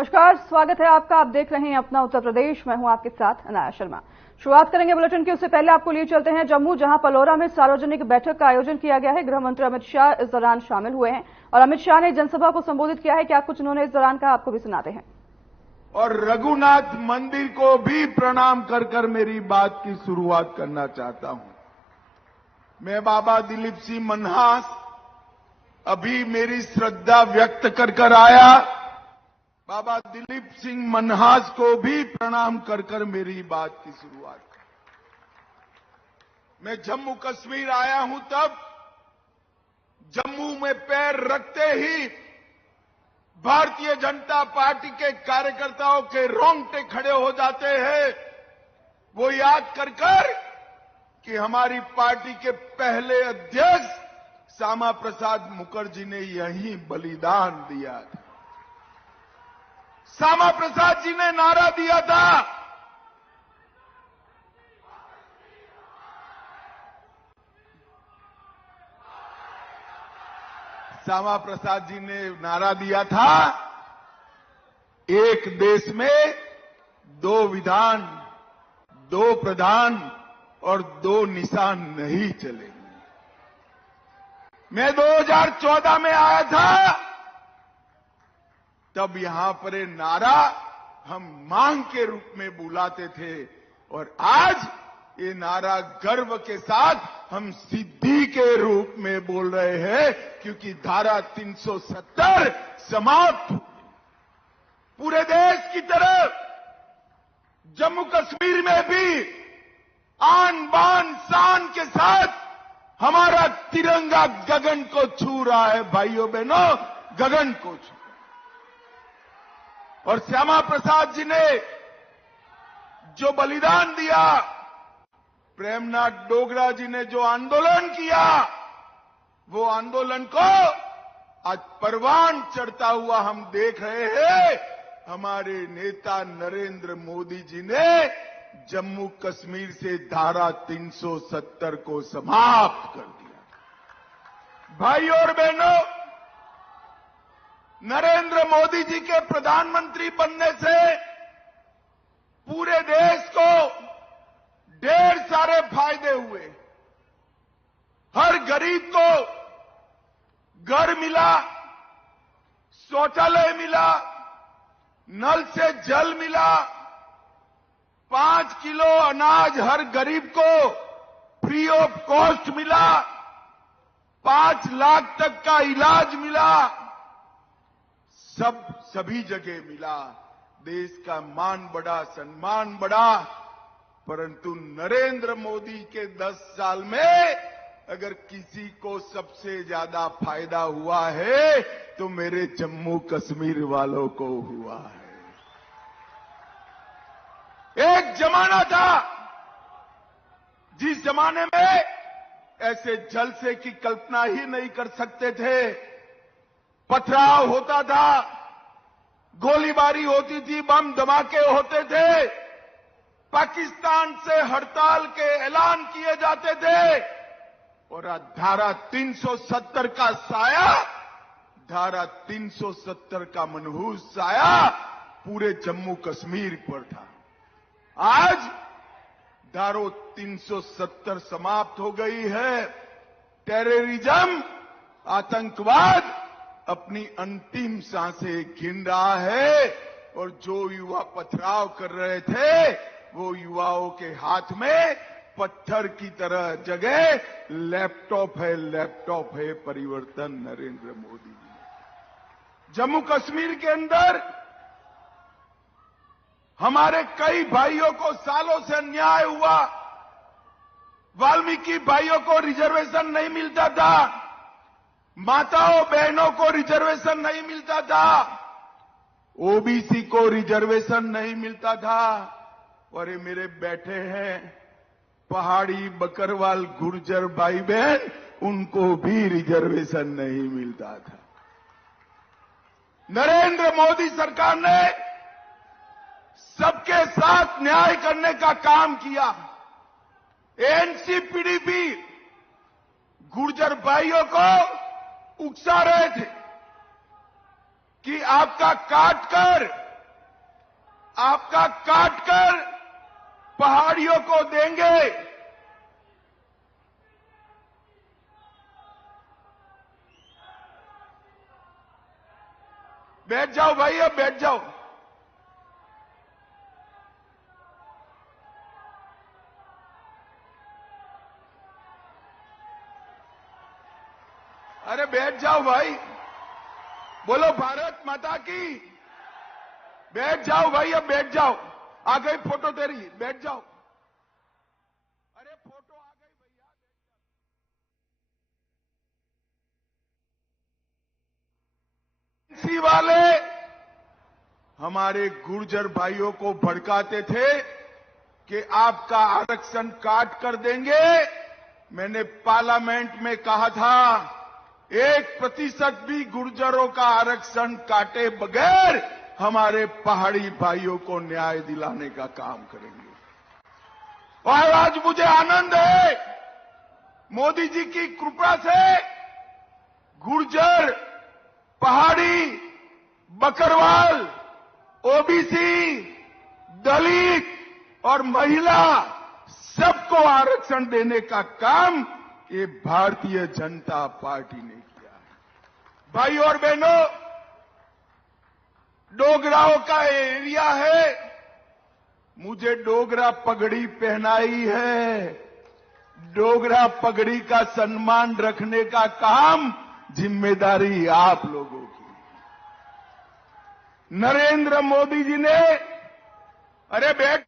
नमस्कार, स्वागत है आपका। आप देख रहे हैं अपना उत्तर प्रदेश। मैं हूं आपके साथ अनाया शर्मा। शुरुआत करेंगे बुलेटिन की, उससे पहले आपको लिए चलते हैं जम्मू, जहां पलोरा में सार्वजनिक बैठक का आयोजन किया गया है। गृह मंत्री अमित शाह इस दौरान शामिल हुए हैं और अमित शाह ने जनसभा को संबोधित किया है। क्या कुछ उन्होंने इस दौरान कहा, आपको भी सुनाते हैं। और रघुनाथ मंदिर को भी प्रणाम कर कर मेरी बात की शुरुआत करना चाहता हूं। मैं बाबा दिलीप सिंह मन्हास अभी मेरी श्रद्धा व्यक्त कर कर आया। बाबा दिलीप सिंह मन्हास को भी प्रणाम कर कर मेरी बात की शुरुआत कर। मैं जम्मू कश्मीर आया हूं तब जम्मू में पैर रखते ही भारतीय जनता पार्टी के कार्यकर्ताओं के रोंगटे खड़े हो जाते हैं। वो याद कर कर कि हमारी पार्टी के पहले अध्यक्ष श्यामा प्रसाद मुखर्जी ने यहीं बलिदान दिया था। श्यामा प्रसाद जी ने नारा दिया था, श्यामा प्रसाद जी ने नारा दिया था, एक देश में दो विधान, दो प्रधान और दो निशान नहीं चलेंगे। मैं 2014 में आया था, तब यहां पर ये नारा हम मांग के रूप में बुलाते थे और आज ये नारा गर्व के साथ हम सिद्धि के रूप में बोल रहे हैं, क्योंकि धारा 370 समाप्त। पूरे देश की तरफ जम्मू कश्मीर में भी आन बान शान के साथ हमारा तिरंगा गगन को छू रहा है। भाइयों बहनों, गगन को छू। और श्यामा प्रसाद जी ने जो बलिदान दिया, प्रेमनाथ डोगरा जी ने जो आंदोलन किया, वो आंदोलन को आज परवान चढ़ता हुआ हम देख रहे हैं। हमारे नेता नरेंद्र मोदी जी ने जम्मू कश्मीर से धारा 370 को समाप्त कर दिया। भाइयों और बहनों, नरेंद्र मोदी जी के प्रधानमंत्री बनने से पूरे देश को ढेर सारे फायदे हुए। हर गरीब को घर मिला, शौचालय मिला, नल से जल मिला, 5 किलो अनाज हर गरीब को फ्री ऑफ कॉस्ट मिला, 5 लाख तक का इलाज मिला, सभी जगह मिला। देश का मान बढ़ा, सम्मान बढ़ा। परंतु नरेंद्र मोदी के 10 साल में अगर किसी को सबसे ज्यादा फायदा हुआ है तो मेरे जम्मू कश्मीर वालों को हुआ है। एक जमाना था जिस जमाने में ऐसे जलसे की कल्पना ही नहीं कर सकते थे। पथराव होता था, गोलीबारी होती थी, बम धमाके होते थे, पाकिस्तान से हड़ताल के ऐलान किए जाते थे और धारा 370 का साया, धारा 370 का मनहूस साया पूरे जम्मू कश्मीर पर था। आज धारा 370 समाप्त हो गई है। टेररिज्म, आतंकवाद अपनी अंतिम सांसें गिन रहा है और जो युवा पथराव कर रहे थे, वो युवाओं के हाथ में पत्थर की तरह जगह लैपटॉप है, लैपटॉप है परिवर्तन नरेंद्र मोदी जी। जम्मू कश्मीर के अंदर हमारे कई भाइयों को सालों से अन्याय हुआ। वाल्मीकि भाइयों को रिजर्वेशन नहीं मिलता था, माताओं बहनों को रिजर्वेशन नहीं मिलता था, ओबीसी को रिजर्वेशन नहीं मिलता था। और ये मेरे बैठे हैं पहाड़ी बकरवाल गुर्जर भाई बहन, उनको भी रिजर्वेशन नहीं मिलता था। नरेंद्र मोदी सरकार ने सबके साथ न्याय करने का काम किया। एनसीपीडीपी गुर्जर भाइयों को उकसा रहे थे कि आपका काट कर आपका काट कर पहाड़ियों को देंगे। बैठ जाओ भाई, अब बैठ जाओ। अरे बैठ जाओ भाई, बोलो भारत माता की। बैठ जाओ भाई, अब बैठ जाओ। आ गई फोटो तेरी, बैठ जाओ। अरे फोटो आ गई भैया, इसी वाले हमारे गुर्जर भाइयों को भड़काते थे कि आपका आरक्षण काट कर देंगे। मैंने पार्लियामेंट में कहा था 1% भी गुर्जरों का आरक्षण काटे बगैर हमारे पहाड़ी भाइयों को न्याय दिलाने का काम करेंगे। और आज मुझे आनंद है, मोदी जी की कृपा से गुर्जर, पहाड़ी, बकरवाल, ओबीसी, दलित और महिला सबको आरक्षण देने का काम ये भारतीय जनता पार्टी ने किया है। भाई और बहनों, डोगराओं का एरिया है, मुझे डोगरा पगड़ी पहनाई है। डोगरा पगड़ी का सम्मान रखने का काम जिम्मेदारी आप लोगों की। नरेंद्र मोदी जी ने, अरे बैठ,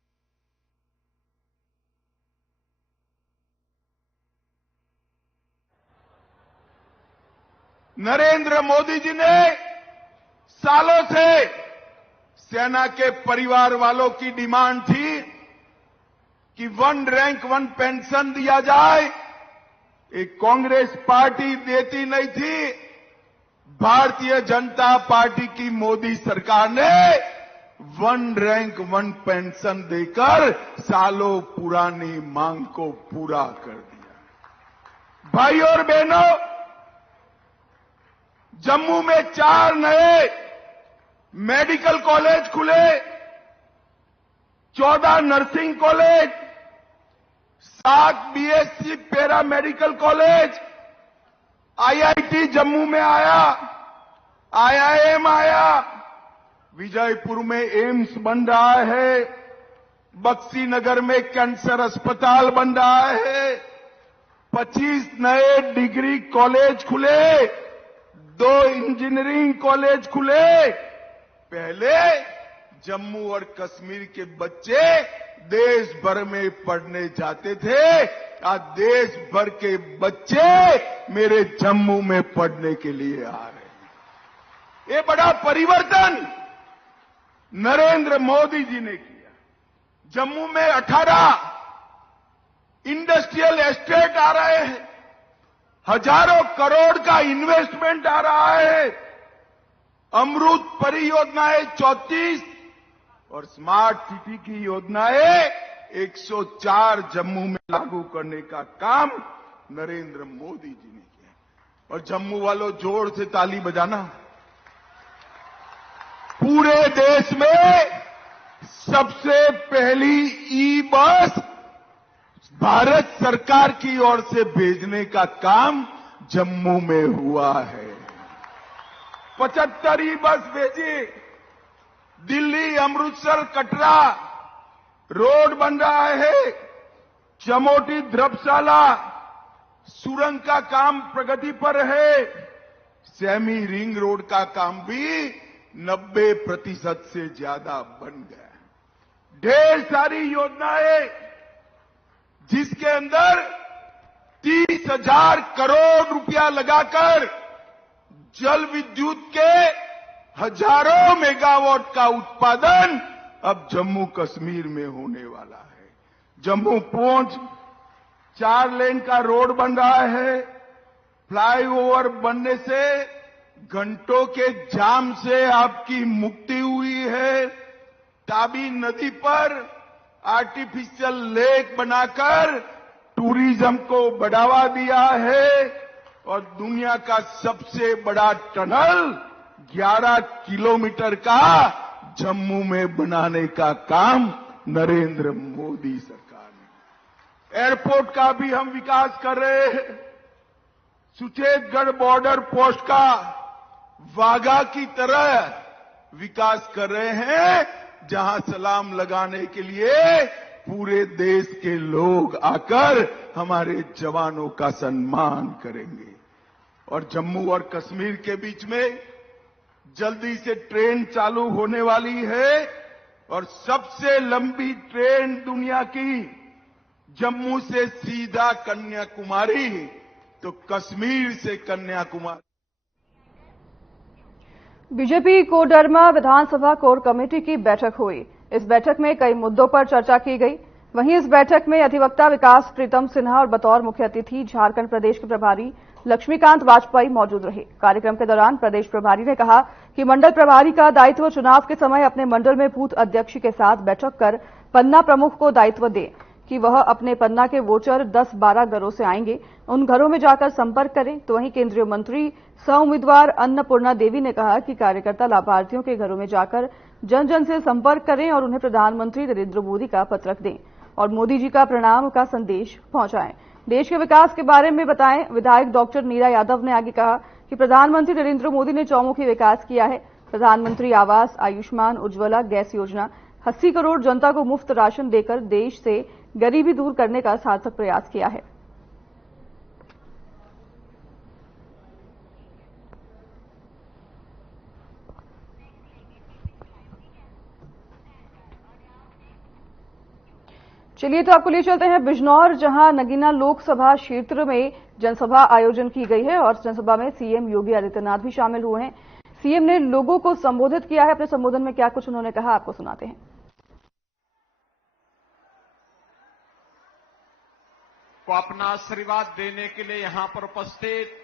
नरेंद्र मोदी जी ने सालों से सेना के परिवार वालों की डिमांड थी कि 1 रैंक 1 पेंशन दिया जाए। एक कांग्रेस पार्टी देती नहीं थी, भारतीय जनता पार्टी की मोदी सरकार ने 1 रैंक 1 पेंशन देकर सालों पुरानी मांग को पूरा कर दिया। भाई और बहनों, जम्मू में 4 नए मेडिकल कॉलेज खुले, 14 nursing college, 7 BSc para medical college, IIT Jammu में आया, आईआईएम आया, विजयपुर में एम्स बन रहा है, बक्सी नगर में कैंसर अस्पताल बन रहा है, 25 नए डिग्री कॉलेज खुले, 2 इंजीनियरिंग कॉलेज खुले। पहले जम्मू और कश्मीर के बच्चे देश भर में पढ़ने जाते थे, आज देश भर के बच्चे मेरे जम्मू में पढ़ने के लिए आ रहे हैं। ये बड़ा परिवर्तन नरेंद्र मोदी जी ने किया। जम्मू में 18 इंडस्ट्रियल एस्टेट आ रहे हैं, हजारों करोड़ का इन्वेस्टमेंट आ रहा है, अमृत परियोजनाएं 34 और स्मार्ट सिटी की योजनाएं 104 जम्मू में लागू करने का काम नरेंद्र मोदी जी ने किया। और जम्मू वालों, जोर से ताली बजाना। पूरे देश में सबसे पहली ई बस भारत सरकार की ओर से भेजने का काम जम्मू में हुआ है। 75 ई बस भेजी। दिल्ली, अमृतसर, कटरा रोड बन रहा है, चमोटी धर्मशाला सुरंग का काम प्रगति पर है, सेमी रिंग रोड का काम भी 90% से ज्यादा बन गया। ढेर सारी योजनाएं जिसके अंदर 30,000 करोड़ रुपया लगाकर जल विद्युत के हजारों मेगावाट का उत्पादन अब जम्मू कश्मीर में होने वाला है। जम्मू पूंछ 4 लेन का रोड बन रहा है। फ्लाईओवर बनने से घंटों के जाम से आपकी मुक्ति हुई है। ताबी नदी पर आर्टिफिशियल लेक बनाकर टूरिज्म को बढ़ावा दिया है और दुनिया का सबसे बड़ा टनल 11 किलोमीटर का जम्मू में बनाने का काम नरेंद्र मोदी सरकार ने। एयरपोर्ट का भी हम विकास कर रहे हैं। सुचेतगढ़ बॉर्डर पोस्ट का वाघा की तरह विकास कर रहे हैं, जहां सलाम लगाने के लिए पूरे देश के लोग आकर हमारे जवानों का सम्मान करेंगे। और जम्मू और कश्मीर के बीच में जल्दी से ट्रेन चालू होने वाली है और सबसे लंबी ट्रेन दुनिया की जम्मू से सीधा कन्याकुमारी, तो कश्मीर से कन्याकुमारी। बीजेपी कोडरमा विधानसभा कोर कमेटी की बैठक हुई। इस बैठक में कई मुद्दों पर चर्चा की गई। वहीं इस बैठक में अधिवक्ता विकास प्रीतम सिन्हा और बतौर मुख्य अतिथि झारखंड प्रदेश के प्रभारी लक्ष्मीकांत वाजपेयी मौजूद रहे। कार्यक्रम के दौरान प्रदेश प्रभारी ने कहा कि मंडल प्रभारी का दायित्व चुनाव के समय अपने मंडल में बूथ अध्यक्ष के साथ बैठक कर पन्ना प्रमुख को दायित्व दें कि वह अपने पन्ना के वोटर 10-12 घरों से आएंगे, उन घरों में जाकर संपर्क करें। तो वहीं केंद्रीय मंत्री सह उम्मीदवार अन्नपूर्णा देवी ने कहा कि कार्यकर्ता लाभार्थियों के घरों में जाकर जन जन से संपर्क करें और उन्हें प्रधानमंत्री नरेंद्र मोदी का पत्र दें और मोदी जी का प्रणाम का संदेश पहुंचाएं, देश के विकास के बारे में बताएं। विधायक डॉक्टर नीरा यादव ने आगे कहा कि प्रधानमंत्री नरेंद्र मोदी ने चौमुखी विकास किया है। प्रधानमंत्री आवास, आयुष्मान, उज्ज्वला गैस योजना, 80 करोड़ जनता को मुफ्त राशन देकर देश से गरीबी दूर करने का सार्थक प्रयास किया है। चलिए तो आपको लिए चलते हैं बिजनौर, जहां नगीना लोकसभा क्षेत्र में जनसभा आयोजन की गई है और जनसभा में सीएम योगी आदित्यनाथ भी शामिल हुए हैं। सीएम ने लोगों को संबोधित किया है। अपने संबोधन में क्या कुछ उन्होंने कहा, आपको सुनाते हैं। को अपना आशीर्वाद देने के लिए यहां पर उपस्थित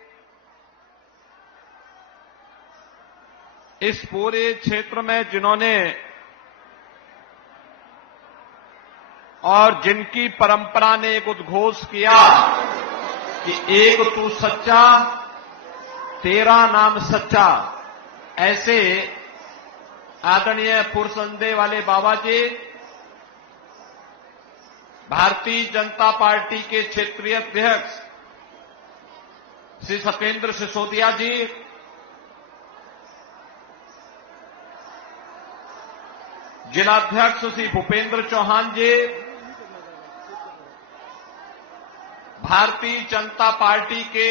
इस पूरे क्षेत्र में जिन्होंने और जिनकी परंपरा ने एक उद्घोष किया कि एक तू सच्चा, तेरा नाम सच्चा, ऐसे आदरणीय पुरसंदे वाले बाबा जी, भारतीय जनता पार्टी के क्षेत्रीय अध्यक्ष श्री सत्येंद्र सिसोदिया जी, जिलाध्यक्ष श्री भूपेंद्र चौहान जी, भारतीय जनता पार्टी के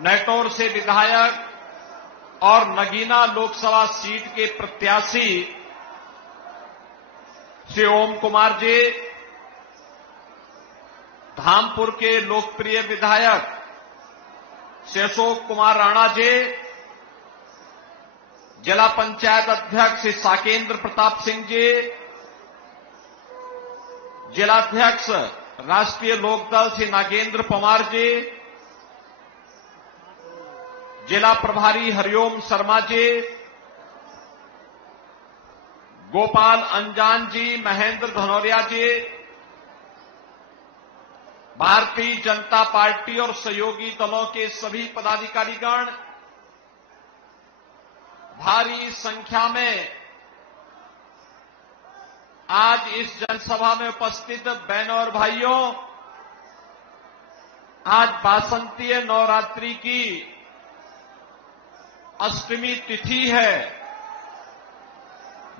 नेटौर से विधायक और नगीना लोकसभा सीट के प्रत्याशी श्री ओम कुमार जी, धामपुर के लोकप्रिय विधायक श्री अशोक कुमार राणा जी, जिला पंचायत अध्यक्ष श्री साकेंद्र प्रताप सिंह जी, जिलाध्यक्ष राष्ट्रीय लोकदल श्री नागेंद्र पवार जी, जिला प्रभारी हरिओम शर्मा जी, गोपाल अंजान जी, महेंद्र धनौरिया जी, भारतीय जनता पार्टी और सहयोगी दलों के सभी पदाधिकारीगण, भारी संख्या में आज इस जनसभा में उपस्थित बहनों और भाइयों, आज बासंतीय नवरात्रि की अष्टमी तिथि है।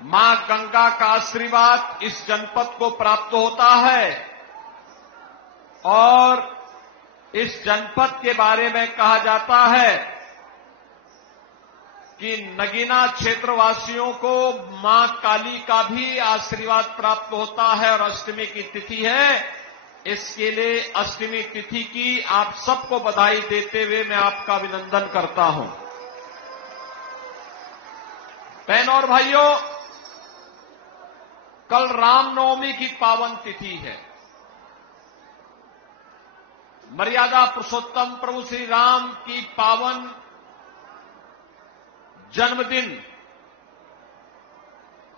मां गंगा का आशीर्वाद इस जनपद को प्राप्त होता है और इस जनपद के बारे में कहा जाता है कि नगीना क्षेत्रवासियों को मां काली का भी आशीर्वाद प्राप्त होता है और अष्टमी की तिथि है। इसके लिए अष्टमी तिथि की आप सबको बधाई देते हुए मैं आपका अभिनंदन करता हूं। बहनों और भाइयों, कल रामनवमी की पावन तिथि है। मर्यादा पुरुषोत्तम प्रभु श्री राम की पावन जन्मदिन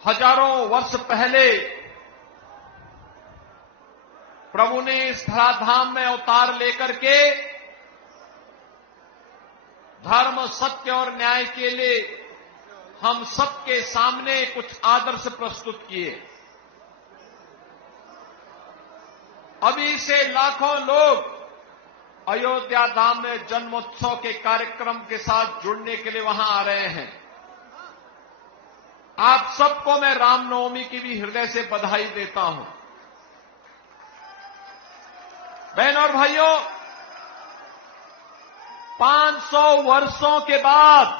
हजारों वर्ष पहले प्रभु ने इस धराधाम में अवतार लेकर के धर्म, सत्य और न्याय के लिए हम सबके सामने कुछ आदर्श प्रस्तुत किए। अभी से लाखों लोग अयोध्या धाम में जन्मोत्सव के कार्यक्रम के साथ जुड़ने के लिए वहां आ रहे हैं। आप सबको मैं रामनवमी की भी हृदय से बधाई देता हूं। बहनों और भाइयों, 500 वर्षों के बाद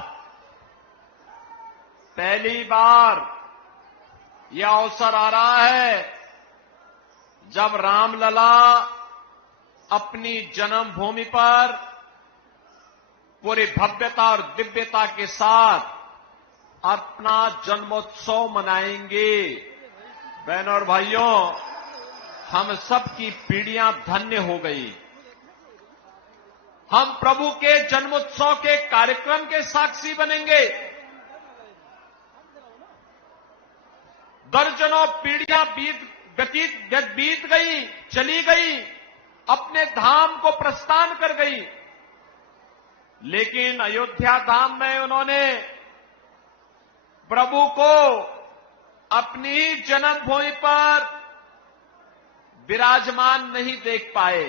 पहली बार यह अवसर आ रहा है जब रामलला अपनी जन्मभूमि पर पूरी भव्यता और दिव्यता के साथ अपना जन्मोत्सव मनाएंगे। बहनों और भाइयों, हम सबकी पीढ़ियां धन्य हो गई। हम प्रभु के जन्मोत्सव के कार्यक्रम के साक्षी बनेंगे। दर्जनों पीढ़ियां बीत गई, चली गई, अपने धाम को प्रस्थान कर गई, लेकिन अयोध्या धाम में उन्होंने प्रभु को अपनी जन्मभूमि पर विराजमान नहीं देख पाए।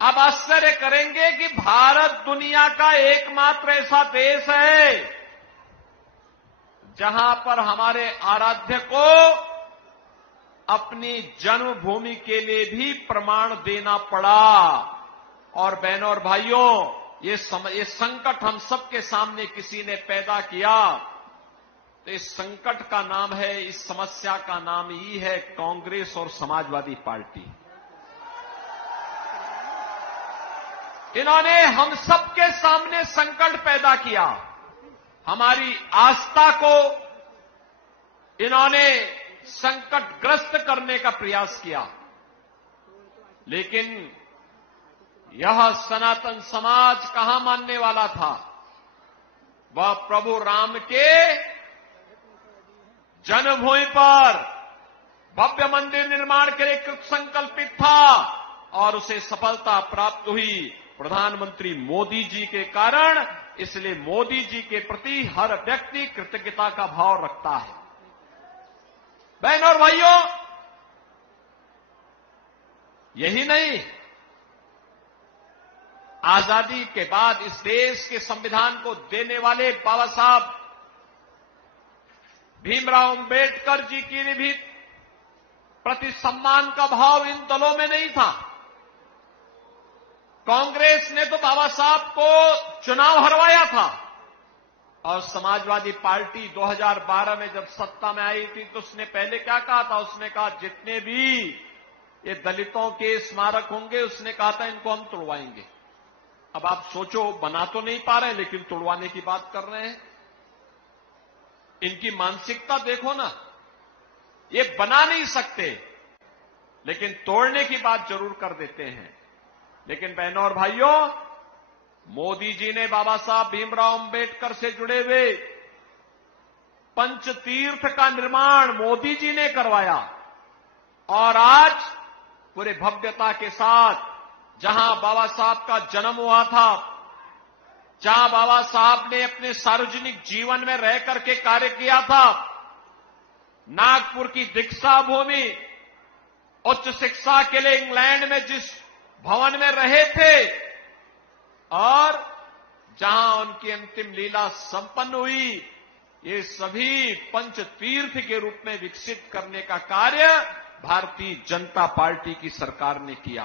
अब आश्चर्य करेंगे कि भारत दुनिया का एकमात्र ऐसा देश है जहां पर हमारे आराध्य को अपनी जन्मभूमि के लिए भी प्रमाण देना पड़ा। और बहनों और भाइयों, ये संकट हम सबके सामने किसी ने पैदा किया, तो इस संकट का नाम है, इस समस्या का नाम ही है कांग्रेस और समाजवादी पार्टी। इन्होंने हम सबके सामने संकट पैदा किया। हमारी आस्था को इन्होंने संकटग्रस्त करने का प्रयास किया, लेकिन यह सनातन समाज कहां मानने वाला था। वह प्रभु राम के जन्मभूमि पर भव्य मंदिर निर्माण के लिए कृत संकल्पित था और उसे सफलता प्राप्त हुई प्रधानमंत्री मोदी जी के कारण। इसलिए मोदी जी के प्रति हर व्यक्ति कृतज्ञता का भाव रखता है। बहनों और भाइयों, यही नहीं, आजादी के बाद इस देश के संविधान को देने वाले बाबा साहब भीमराव अंबेडकर जी की भी प्रति सम्मान का भाव इन दलों में नहीं था। कांग्रेस ने तो बाबा साहब को चुनाव हरवाया था और समाजवादी पार्टी 2012 में जब सत्ता में आई थी तो उसने पहले क्या कहा था? उसने कहा जितने भी ये दलितों के स्मारक होंगे, उसने कहा था इनको हम तोड़वाएंगे। अब आप सोचो, बना तो नहीं पा रहे लेकिन तोड़वाने की बात कर रहे हैं। इनकी मानसिकता देखो ना, ये बना नहीं सकते लेकिन तोड़ने की बात जरूर कर देते हैं। लेकिन बहनों और भाइयों, मोदी जी ने बाबा साहब भीमराव अंबेडकर से जुड़े हुए पंचतीर्थ का निर्माण मोदी जी ने करवाया और आज पूरे भव्यता के साथ जहां बाबा साहब का जन्म हुआ था, जहां बाबा साहब ने अपने सार्वजनिक जीवन में रह करके कार्य किया था, नागपुर की दीक्षा भूमि, उच्च शिक्षा के लिए इंग्लैंड में जिस भवन में रहे थे और जहां उनकी अंतिम लीला संपन्न हुई, ये सभी पंचतीर्थ के रूप में विकसित करने का कार्य भारतीय जनता पार्टी की सरकार ने किया।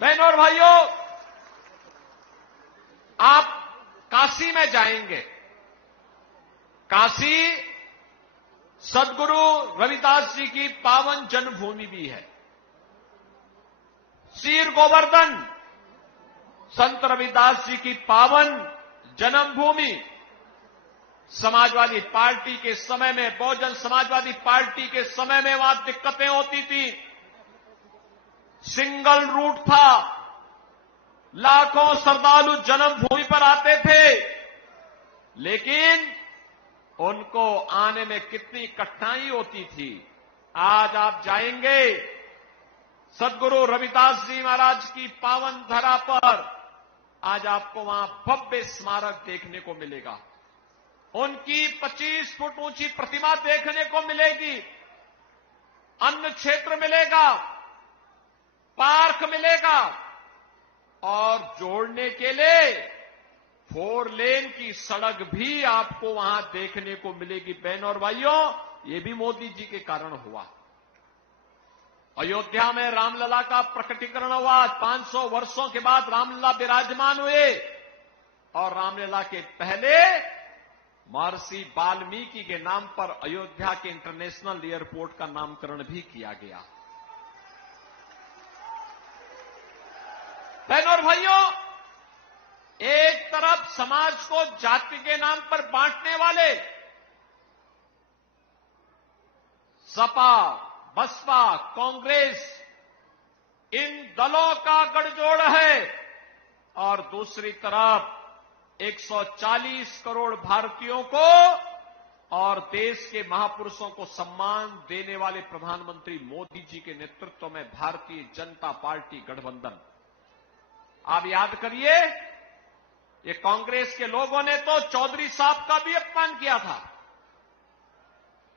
बहनों और भाइयों, आप काशी में जाएंगे। काशी सदगुरु रविदास जी की पावन जन्मभूमि भी है। सीर गोवर्धन संत रविदास जी की पावन जन्मभूमि। समाजवादी पार्टी के समय में, बहुजन समाजवादी पार्टी के समय में वहां दिक्कतें होती थी, सिंगल रूट था, लाखों श्रद्धालु जन्मभूमि पर आते थे, लेकिन उनको आने में कितनी कठिनाई होती थी। आज आप जाएंगे सदगुरु रविदास जी महाराज की पावन धरा पर, आज आपको वहां भव्य स्मारक देखने को मिलेगा, उनकी 25 फुट ऊंची प्रतिमा देखने को मिलेगी, अन्न क्षेत्र मिलेगा, पार्क मिलेगा और जोड़ने के लिए 4 लेन की सड़क भी आपको वहां देखने को मिलेगी। बहनों और भाइयों, ये भी मोदी जी के कारण हुआ। अयोध्या में रामलला का प्रकटीकरण हुआ। 500 वर्षों के बाद रामलला विराजमान हुए और रामलला के पहले महर्षि वाल्मीकि के नाम पर अयोध्या के इंटरनेशनल एयरपोर्ट का नामकरण भी किया गया। बहनों और भाइयों, एक तरफ समाज को जाति के नाम पर बांटने वाले सपा, बसपा, कांग्रेस, इन दलों का गठजोड़ है और दूसरी तरफ 140 करोड़ भारतीयों को और देश के महापुरुषों को सम्मान देने वाले प्रधानमंत्री मोदी जी के नेतृत्व में भारतीय जनता पार्टी गठबंधन। आप याद करिए, ये कांग्रेस के लोगों ने तो चौधरी साहब का भी अपमान किया था।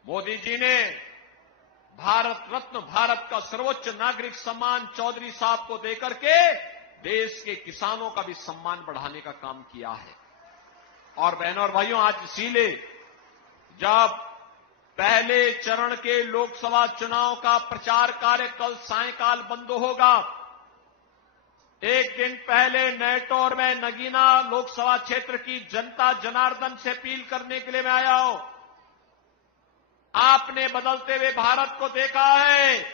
मोदी जी ने भारत रत्न, भारत का सर्वोच्च नागरिक सम्मान चौधरी साहब को देकर के देश के किसानों का भी सम्मान बढ़ाने का काम किया है। और बहनों और भाइयों, आज इसीलिए जब पहले चरण के लोकसभा चुनाव का प्रचार कार्य कल सायंकाल बंद होगा, एक दिन पहले नेटौर में नगीना लोकसभा क्षेत्र की जनता जनार्दन से अपील करने के लिए मैं आया हूं। आपने बदलते हुए भारत को देखा है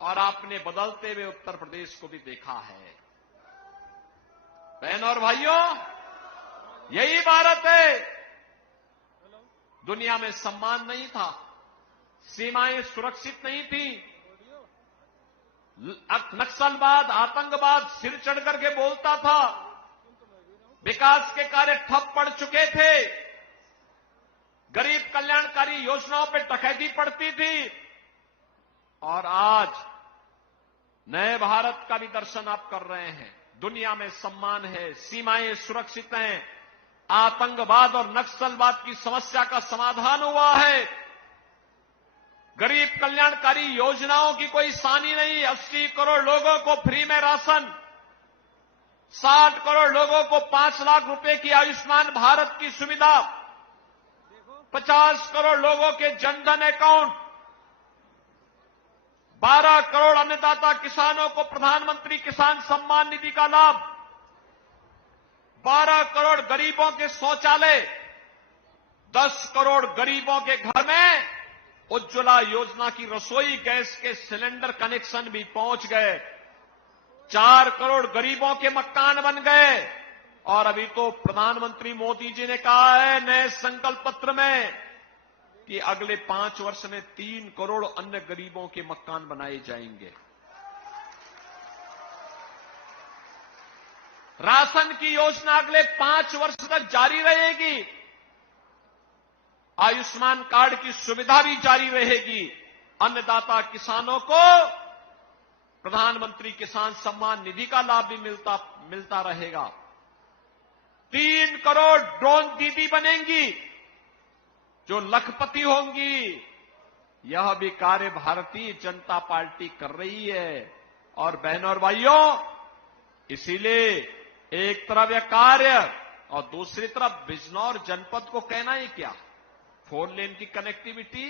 और आपने बदलते हुए उत्तर प्रदेश को भी देखा है। बहनों और भाइयों, यही भारत है। दुनिया में सम्मान नहीं था, सीमाएं सुरक्षित नहीं थी, नक्सलवाद, आतंकवाद सिर चढ़ करके बोलता था, विकास के कार्य ठप पड़ चुके थे, गरीब कल्याणकारी योजनाओं पर डकैती पड़ती थी। और आज नए भारत का भी दर्शन आप कर रहे हैं। दुनिया में सम्मान है, सीमाएं सुरक्षित हैं, आतंकवाद और नक्सलवाद की समस्या का समाधान हुआ है, गरीब कल्याणकारी योजनाओं की कोई सानी नहीं। 80 करोड़ लोगों को फ्री में राशन, 60 करोड़ लोगों को 5 लाख रुपए की आयुष्मान भारत की सुविधा, 50 करोड़ लोगों के जनधन अकाउंट, 12 करोड़ अन्नदाता किसानों को प्रधानमंत्री किसान सम्मान निधि का लाभ, 12 करोड़ गरीबों के शौचालय, 10 करोड़ गरीबों के घर में उज्ज्वला योजना की रसोई गैस के सिलेंडर कनेक्शन भी पहुंच गए, 4 करोड़ गरीबों के मकान बन गए। और अभी तो प्रधानमंत्री मोदी जी ने कहा है नए संकल्प पत्र में कि अगले 5 वर्ष में 3 करोड़ अन्य गरीबों के मकान बनाए जाएंगे। राशन की योजना अगले 5 वर्ष तक जारी रहेगी, आयुष्मान कार्ड की सुविधा भी जारी रहेगी, अन्नदाता किसानों को प्रधानमंत्री किसान सम्मान निधि का लाभ भी मिलता रहेगा, 3 करोड़ ड्रोन दीदी बनेंगी जो लखपति होंगी। यह भी कार्य भारतीय जनता पार्टी कर रही है। और बहनों और भाइयों, इसीलिए एक तरफ यह कार्य और दूसरी तरफ बिजनौर जनपद को कहना ही क्या, 4 लेन की कनेक्टिविटी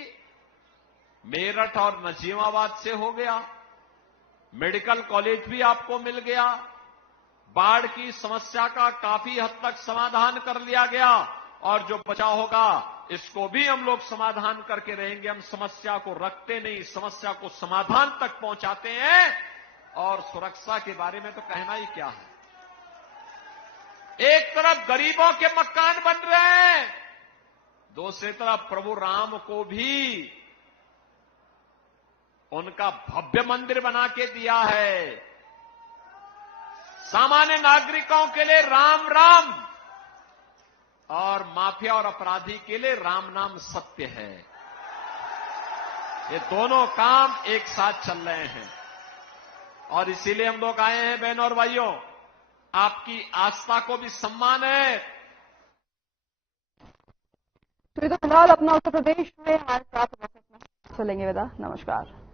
मेरठ और नजीमाबाद से हो गया, मेडिकल कॉलेज भी आपको मिल गया, बाढ़ की समस्या का काफी हद तक समाधान कर लिया गया और जो बचा होगा इसको भी हम लोग समाधान करके रहेंगे। हम समस्या को रखते नहीं, समस्या को समाधान तक पहुंचाते हैं। और सुरक्षा के बारे में तो कहना ही क्या है, एक तरफ गरीबों के मकान बन रहे हैं, दूसरी तरफ प्रभु राम को भी उनका भव्य मंदिर बना के दिया है। सामान्य नागरिकों के लिए राम राम और माफिया और अपराधी के लिए राम नाम सत्य है। ये दोनों काम एक साथ चल रहे हैं और इसीलिए हम लोग आए हैं बहनों और भाइयों, आपकी आस्था को भी सम्मान है। तो ये तो फिलहाल अपना उत्तर प्रदेश में हमारे साथ चलेंगे। विदा, नमस्कार।